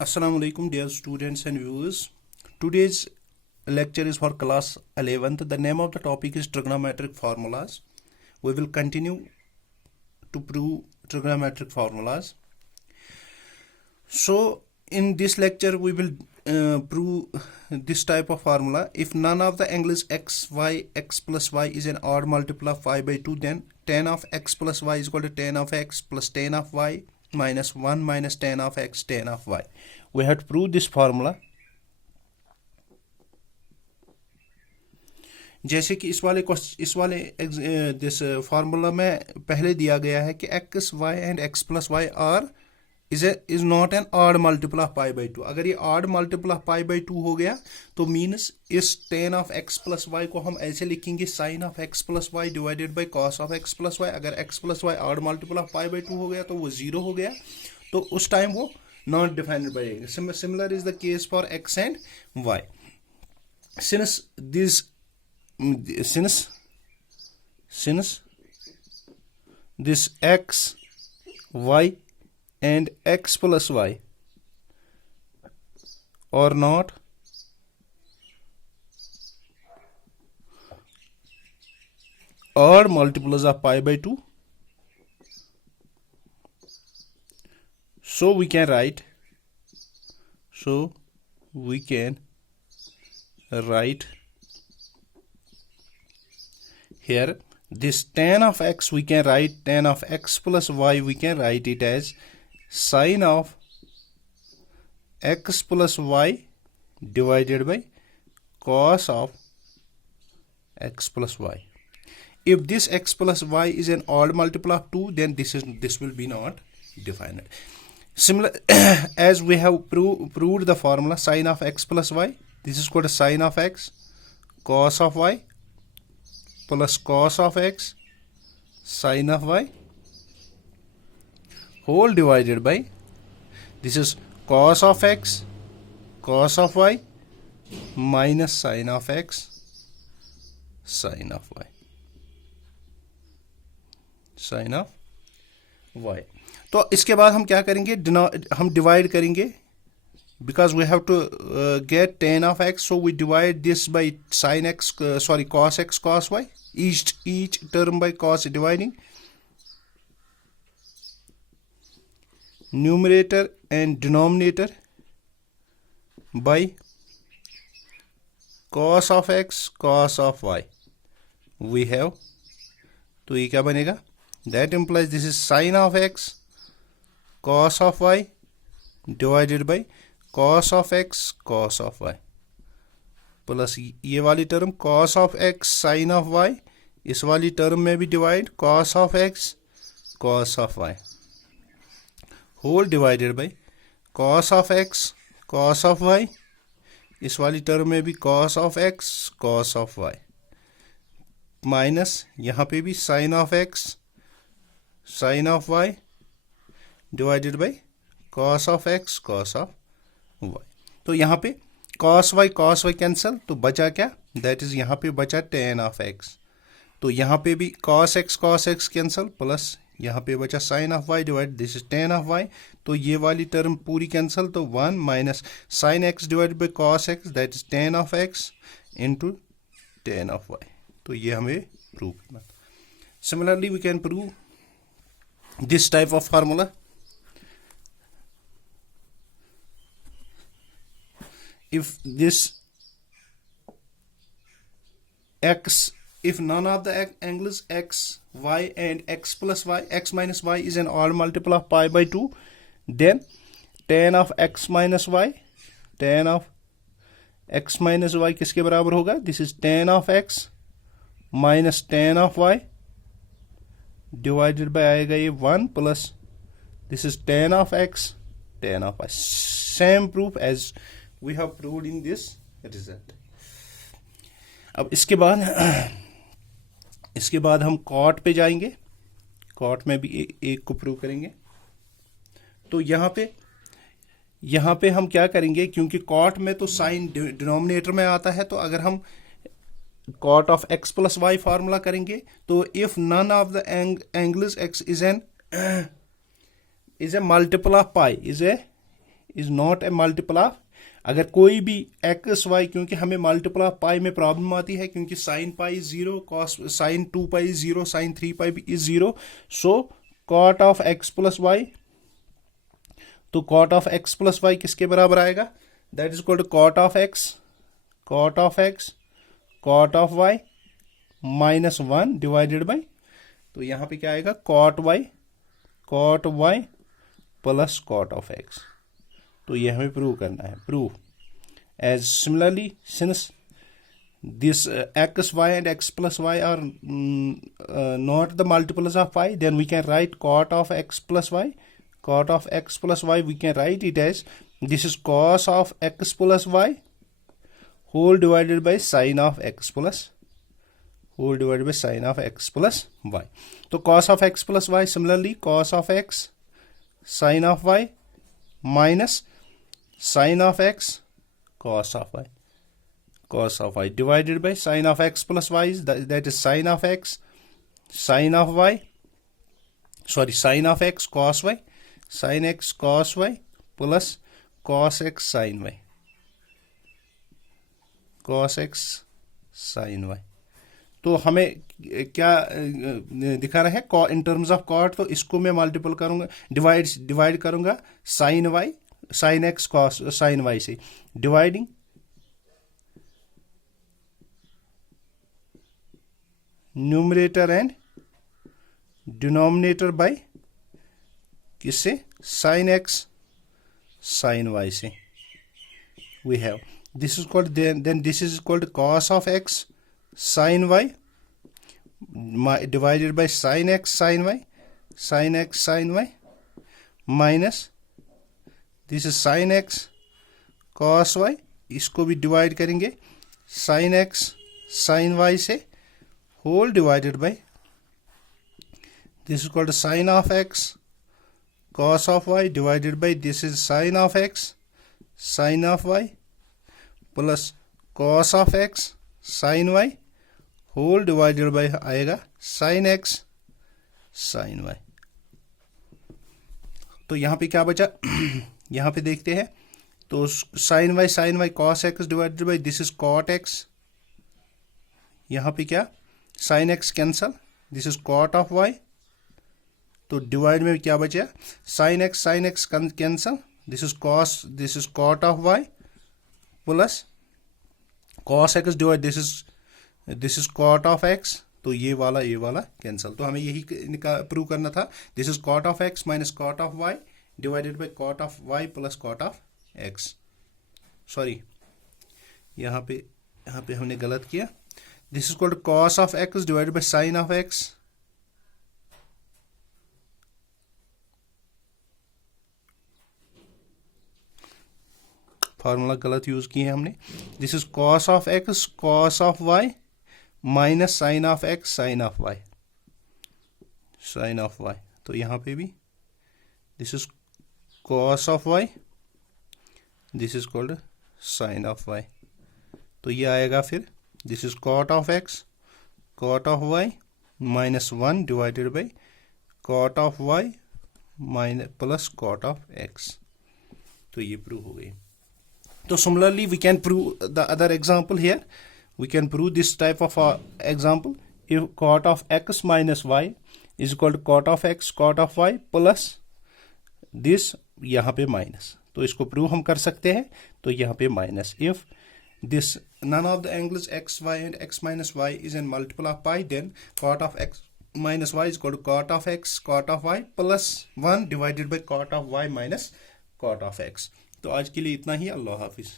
Assalamu alaikum, dear students and viewers. Today's lecture is for class 11th. The name of the topic is trigonometric formulas. We will continue to prove trigonometric formulas. So, in this lecture, we will prove this type of formula. If none of the angles x, y, x plus y is an odd multiple of y by 2, then tan of x plus y is equal to tan of x plus tan of y minus 1 minus tan of x tan of y. We have to prove this formula. जैसे कि इस वाले this formula में पहले दिया गया है कि x y and x plus y are is not an odd multiple of pi by 2. अगर ये odd multiple of pi by 2 हो गया तो मीन्स इस tan of x plus y को हम ऐसे लिखेंगे sine of x plus y divided by cos of x plus y. अगर x plus y odd multiple of pi by 2 हो गया तो वो 0 हो गया, तो उस टाइम वो not defined by. Similar is the case for x and y. Since this x, y and x plus y are not odd multiples of pi by 2, so we can write here this tan of x, we can write tan of x plus y, we can write it as sine of x plus y divided by cos of x plus y. If this x plus y is an odd multiple of 2, then this will be not defined. Similar as we have proved the formula sine of x plus y, this is called sine of x cos of y plus cos of x sine of y whole divided by this is cos of x cos of y minus sine of x sine of y sine of y. तो इसके बाद हम क्या करेंगे, हम divide करेंगे because we have to get tan of x, so we divide this by sin x cos x cos y, each term by cos, dividing numerator and denominator by cos of x cos of y. We have, तो ये क्या बनेगा, that implies this is sin of x cos of y divided by cos of x cos of y plus ये वाली term cos of x sin of y, इस वाली term में भी divide cos of x cos of y whole divided by cos of x cos of y, इस वाली term में भी cos of x cos of y minus यहाँ पे भी sin of x sin of y divided by cos of x cos of y. तो यहाँ पे cos y कैंसल, तो बचा क्या, दैट इज यहाँ पे बचा tan of x. तो यहाँ पे भी cos x कैंसल प्लस यहाँ पे बचा sin of y divide this is tan of y. तो ये वाली टर्म पूरी कैंसल, तो 1 minus sin x divide by cos x that is tan of x into tan of y. तो ये हमें प्रूव करना. Similarly we can prove this type of formula. If this x, if none of the angles x, y and x plus y, x minus y is an odd multiple of pi by 2, then tan of x minus y, tan of x minus y किसके बराबर होगा, this is tan of x minus tan of y divided by आएगा ये 1 plus this is tan of x tan of y. Same proof as we have proved in this result. अब इसके बाद हम cot पे जाएंगे, कॉट में भी एक को प्रूव करेंगे. तो यहाँ पे हम क्या करेंगे, क्योंकि कॉट में तो साइन डिनोमिनेटर में आता है, तो अगर हम cot of x plus y formula करेंगे तो if none of the angles x is a multiple of pi, is not a multiple of, अगर कोई भी एक्स वाई, क्योंकि हमें मल्टीपल ऑफ पाई में प्रॉब्लम आती है, क्योंकि sine pi is 0, cos sine 2 pi is 0, sine 3 pi is 0, so cot of x plus y, तो cot of x plus y किसके बराबर आएगा, that is equal to cot of x cot of y minus 1 divided by, तो यहां पे क्या आएगा, cot y plus cot of x. तो ये हमें प्रूव करना है, prove as similarly since this x y and x plus y are not the multiples of y, then we can write cot of x plus y, cot of x plus y, we can write it as this is cos of x plus y whole divided by sin of x plus y. तो cos of x plus y, similarly cos of x sin of y minus sin of x cos of y divided by sin of x plus y, that is sin of x sin of y, sorry, sin of x cos y, sin x cos y plus cos x sin y, तो हमें क्या दिखा रहा है, in terms of cot, तो इसको मैं multiple करूंगा, डिवाइड करूंगा sin y sin x cos sin y से, dividing numerator and denominator by किससे, sin x sin y से, we have this is called, then this is called cos of x sin y divided by sin x sin y minus this is sin x cos y, इसको भी divide करेंगे sin x sin y से, whole divided by this is called sin of x cos of y divided by this is sin of x sin of y plus cos of x sin y whole divided by आएगा sin x sin y। तो यहाँ पे क्या बचा, यहाँ पे देखते हैं, तो sin y cos x divided by this is cot x, यहाँ पे क्या sin x cancel, this is cot of y, तो डिवाइड में क्या बचा, sin x cancel, this is cot of y plus cos x divide this is cot of x, तो ये वाला कैंसल, तो हमें यही प्रूव करना था, this is cot of x minus cot of y divided by cot of y plus cot of x, sorry यहाँ पे हमने गलत किया, this is called cos of x divided by sin of x, formula गलत use किए हैं हमने, this is cos of x cos of y minus sin of x sin of y, तो यहाँ पे भी this is cos of y, this is called sin of y, तो ये आएगा फिर this is cot of x cot of y minus 1 divided by cot of y minus plus cot of x, तो ये प्रूव हो गई। So similarly, we can prove the other example here. We can prove this type of example. If cot of x minus y is equal to cot of x cot of y plus this यहाँ पे minus, तो इसको prove हम कर सकते हैं, तो यहाँ पे minus, if this none of the angles x y and x minus y is in multiple of pi, then cot of x minus y is equal to cot of x cot of y plus 1 divided by cot of y minus cot of x। तो आज के लिए इतना ही, अल्लाह हाफिज।